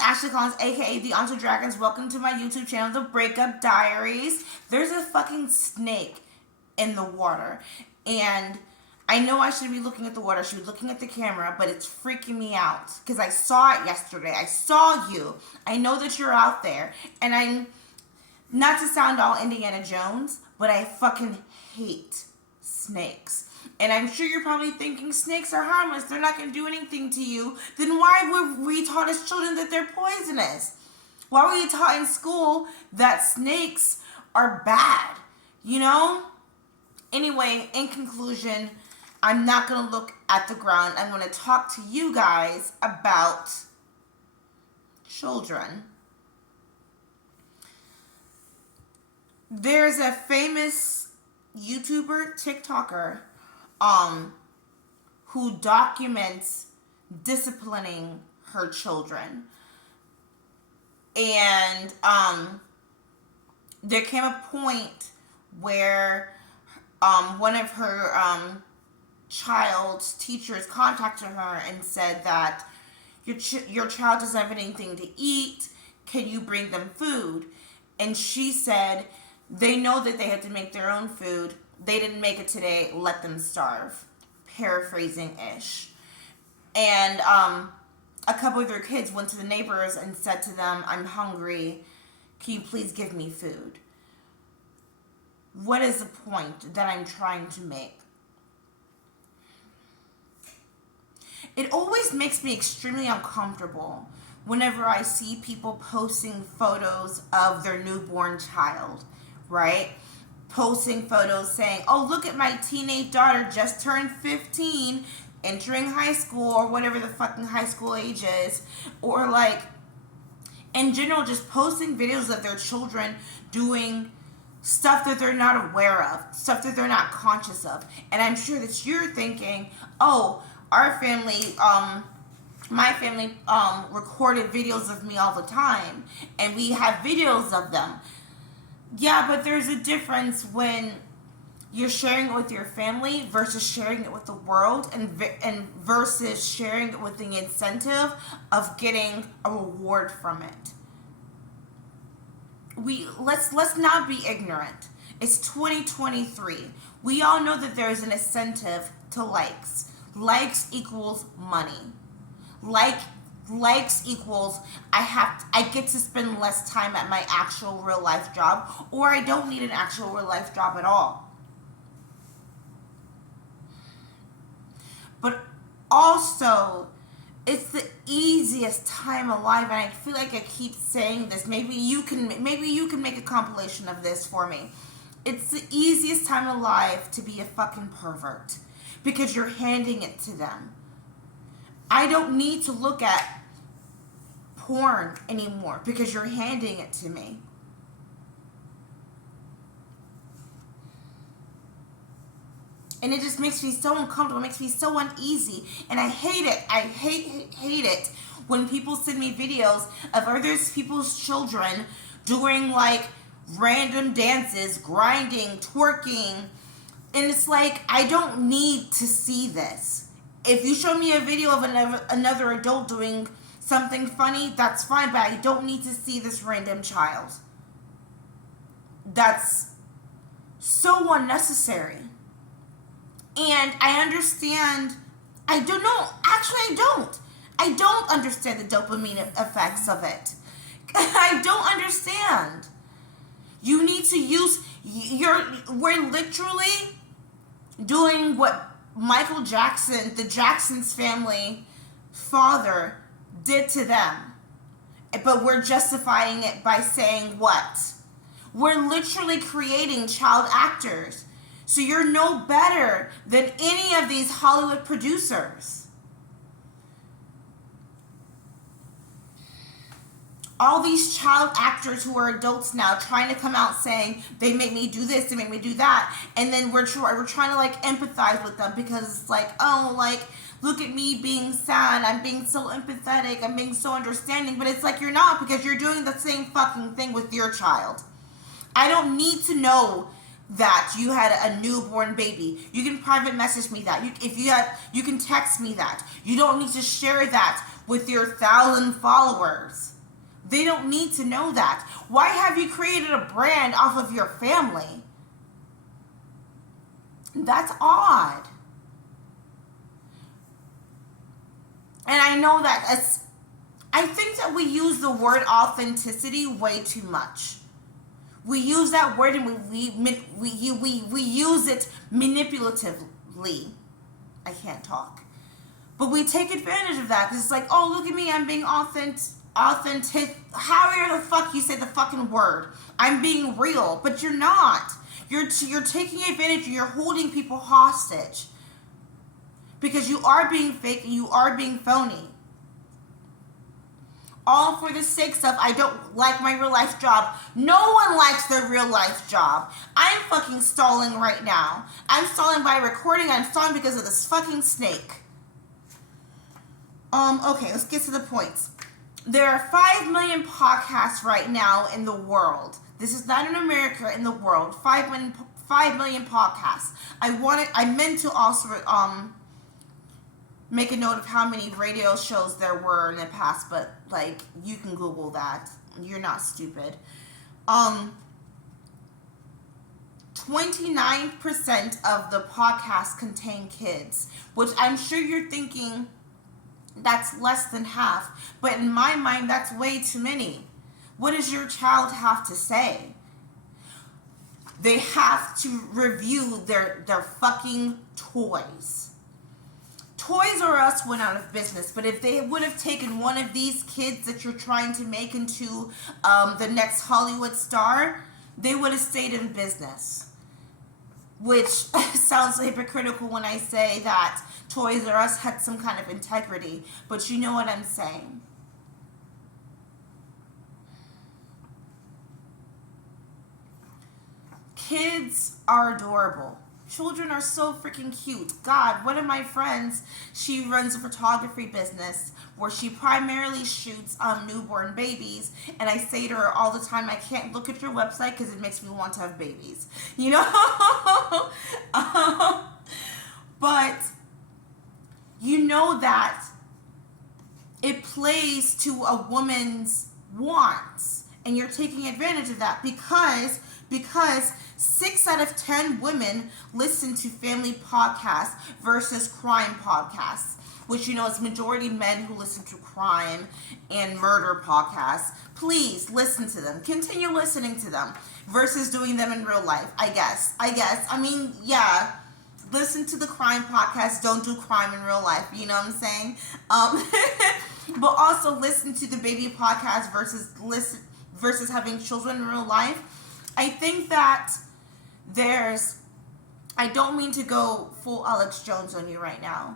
Ashley Collins, aka The Onto Dragons. Welcome to my YouTube channel, The Breakup Diaries. There's a fucking snake in the water. And I know I should be looking at the water, I should be looking at the camera, but it's freaking me out. Because I saw it yesterday. I saw you. I know that you're out there. And I'm, not to sound all Indiana Jones, but I fucking hate snakes. And I'm sure you're probably thinking snakes are harmless. They're not going to do anything to you. Then why were we taught as children that they're poisonous? Why were you taught in school that snakes are bad? You know? Anyway, in conclusion, I'm not going to look at the ground. I'm going to talk to you guys about children. There's a famous YouTuber, TikToker, who documents disciplining her children. And there came a point where one of her child's teachers contacted her and said that your child doesn't have anything to eat. Can you bring them food? And she said they know that they had to make their own food. They didn't make it today. Let them starve. Paraphrasing-ish. And a couple of their kids went to the neighbors and said to them, I'm hungry. Can you please give me food? What is the point that I'm trying to make? It always makes me extremely uncomfortable whenever I see people posting photos of their newborn child, right? Posting photos saying, oh, look at my teenage daughter just turned 15, entering high school, or whatever the fucking high school age is. Or like, in general, just posting videos of their children doing stuff that they're not aware of, stuff that they're not conscious of. And I'm sure that you're thinking, oh, our family, my family recorded videos of me all the time, and we have videos of them. Yeah, but there's a difference when you're sharing it with your family versus sharing it with the world, and versus sharing it with the incentive of getting a reward from it. Let's not be ignorant. It's 2023. We all know that there's an incentive to likes. Likes equals money. Likes equals I get to spend less time at my actual real life job, or I don't need an actual real life job at all. But also, it's the easiest time alive, and I feel like I keep saying this. Maybe you can make a compilation of this for me. It's the easiest time alive to be a fucking pervert because you're handing it to them. I don't need to look at porn anymore because you're handing it to me. And it just makes me so uncomfortable. It makes me so uneasy. And I hate it. I hate it when people send me videos of other people's children doing like random dances, grinding, twerking. And it's like, I don't need to see this. If you show me a video of another adult doing something funny, that's fine, but I don't need to see this random child. That's so unnecessary. And I understand, I don't know, actually I don't. I don't understand the dopamine effects of it. I don't understand. You need to use, we're literally doing what Michael Jackson, the Jackson's family father, did to them. But we're justifying it by saying what? We're literally creating child actors. So you're no better than any of these Hollywood producers. All these child actors who are adults now trying to come out saying they make me do this, they make me do that, and then we're trying to like empathize with them because it's like, oh, like, look at me being sad, I'm being so empathetic, I'm being so understanding, but it's like you're not, because you're doing the same fucking thing with your child. I don't need to know that you had a newborn baby. You can private message me that. You can text me that. You don't need to share that with your 1,000 followers. They don't need to know that. Why have you created a brand off of your family? That's odd. And I know that I think that we use the word authenticity way too much. We use that word and we use it manipulatively. I can't talk. But we take advantage of that because it's like, oh, look at me, I'm being authentic. However the fuck you say the fucking word. I'm being real, but you're not. You're taking advantage and you're holding people hostage. Because you are being fake and you are being phony. All for the sake of, I don't like my real life job. No one likes their real life job. I'm fucking stalling right now. I'm stalling by recording. I'm stalling because of this fucking snake. Okay, let's get to the points. There are 5 million podcasts right now in the world. This is not in America, in the world. 5 million podcasts. I meant to also make a note of how many radio shows there were in the past, but like you can Google that. You're not stupid. 29% of the podcasts contain kids, which I'm sure you're thinking that's less than half, but in my mind that's way too many. What does your child have to say? They have to review their fucking toys. Toys R Us went out of business, but if they would have taken one of these kids that you're trying to make into the next Hollywood star, they would have stayed in business. Which sounds hypocritical when I say that Toys R Us had some kind of integrity, but you know what I'm saying. Kids are adorable. Children are so freaking cute. God, one of my friends, she runs a photography business where she primarily shoots newborn babies. And I say to her all the time, I can't look at your website because it makes me want to have babies. You know? But you know that it plays to a woman's wants. And you're taking advantage of that because 6 out of 10 women listen to family podcasts versus crime podcasts, which you know is majority men who listen to crime and murder podcasts. Please listen to them. Continue listening to them versus doing them in real life, I guess. I mean, yeah, listen to the crime podcast. Don't do crime in real life. You know what I'm saying? But also listen to the baby podcast versus having children in real life. I think that I don't mean to go full Alex Jones on you right now.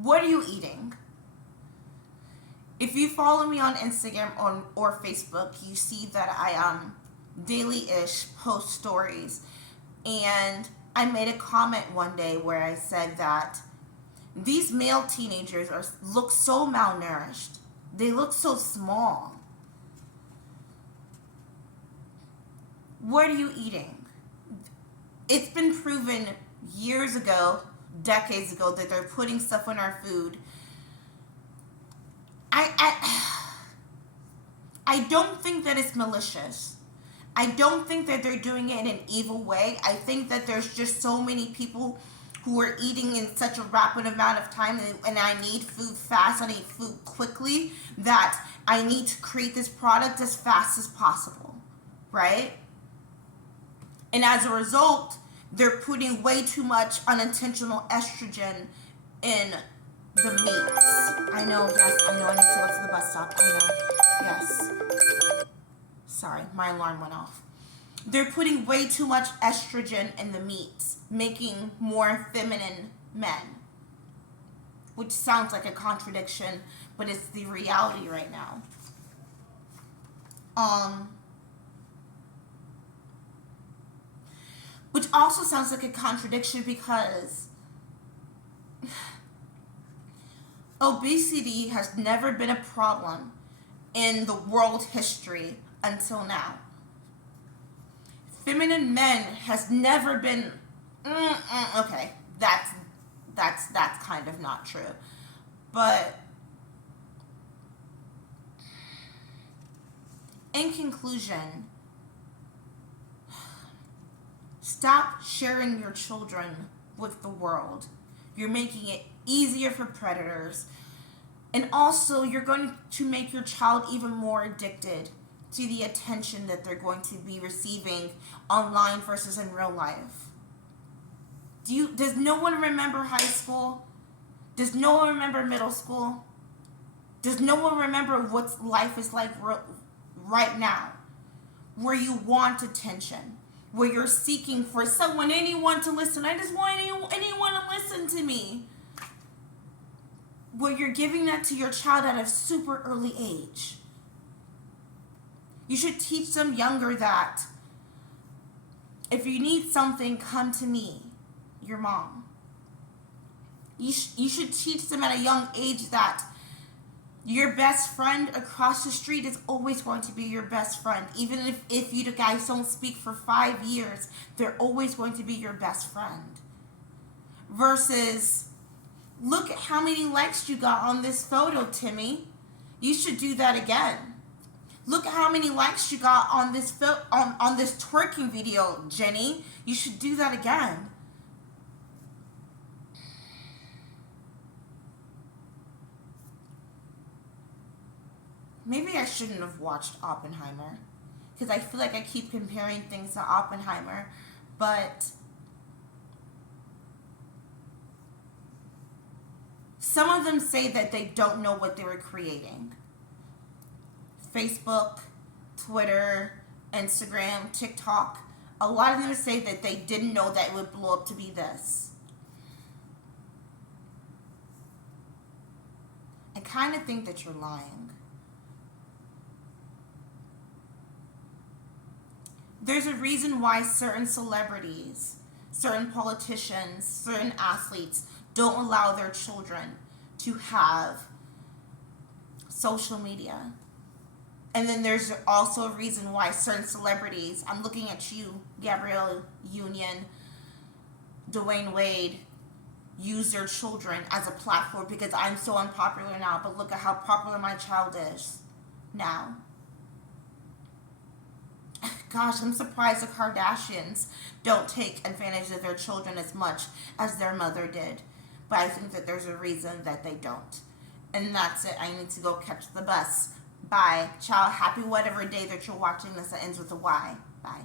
What are you eating? If you follow me on Instagram or Facebook, you see that I daily-ish post stories. And I made a comment one day where I said that these male teenagers look so malnourished. They look so small. What are you eating? It's been proven years ago, decades ago, that they're putting stuff in our food. I don't think that it's malicious. I don't think that they're doing it in an evil way. I think that there's just so many people who are eating in such a rapid amount of time, and I need food fast, I need food quickly, that I need to create this product as fast as possible, right? And as a result, they're putting way too much unintentional estrogen in the meats. I know, yes, I know, I need to go to the bus stop. I know, yes. Sorry, my alarm went off. They're putting way too much estrogen in the meats, making more feminine men. Which sounds like a contradiction, but it's the reality right now. Which also sounds like a contradiction because obesity has never been a problem in the world history until now. Feminine men has never been, okay, That's kind of not true. But in conclusion, stop sharing your children with the world. You're making it easier for predators. And also, you're going to make your child even more addicted to the attention that they're going to be receiving online versus in real life. Does no one remember high school? Does no one remember middle school? Does no one remember what life is like right now? Where you want attention, where you're seeking for anyone to listen. I just want anyone to listen to me. Where you're giving that to your child at a super early age. You should teach them younger that if you need something, come to me, your mom. You should teach them at a young age that your best friend across the street is always going to be your best friend. Even if you guys don't speak for 5 years, they're always going to be your best friend. Versus, look at how many likes you got on this photo, Timmy. You should do that again. Look at how many likes you got on this on this twerking video, Jenny. You should do that again. Maybe I shouldn't have watched Oppenheimer, because I feel like I keep comparing things to Oppenheimer, but some of them say that they don't know what they were creating. Facebook, Twitter, Instagram, TikTok, a lot of them say that they didn't know that it would blow up to be this. I kind of think that you're lying. There's a reason why certain celebrities, certain politicians, certain athletes don't allow their children to have social media. And then there's also a reason why certain celebrities, I'm looking at you, Gabrielle Union, Dwayne Wade, use their children as a platform because I'm so unpopular now, but look at how popular my child is now. Gosh, I'm surprised the Kardashians don't take advantage of their children as much as their mother did. But I think that there's a reason that they don't. And that's it. I need to go catch the bus. Bye. Ciao. Happy whatever day that you're watching this that ends with a Y. Bye.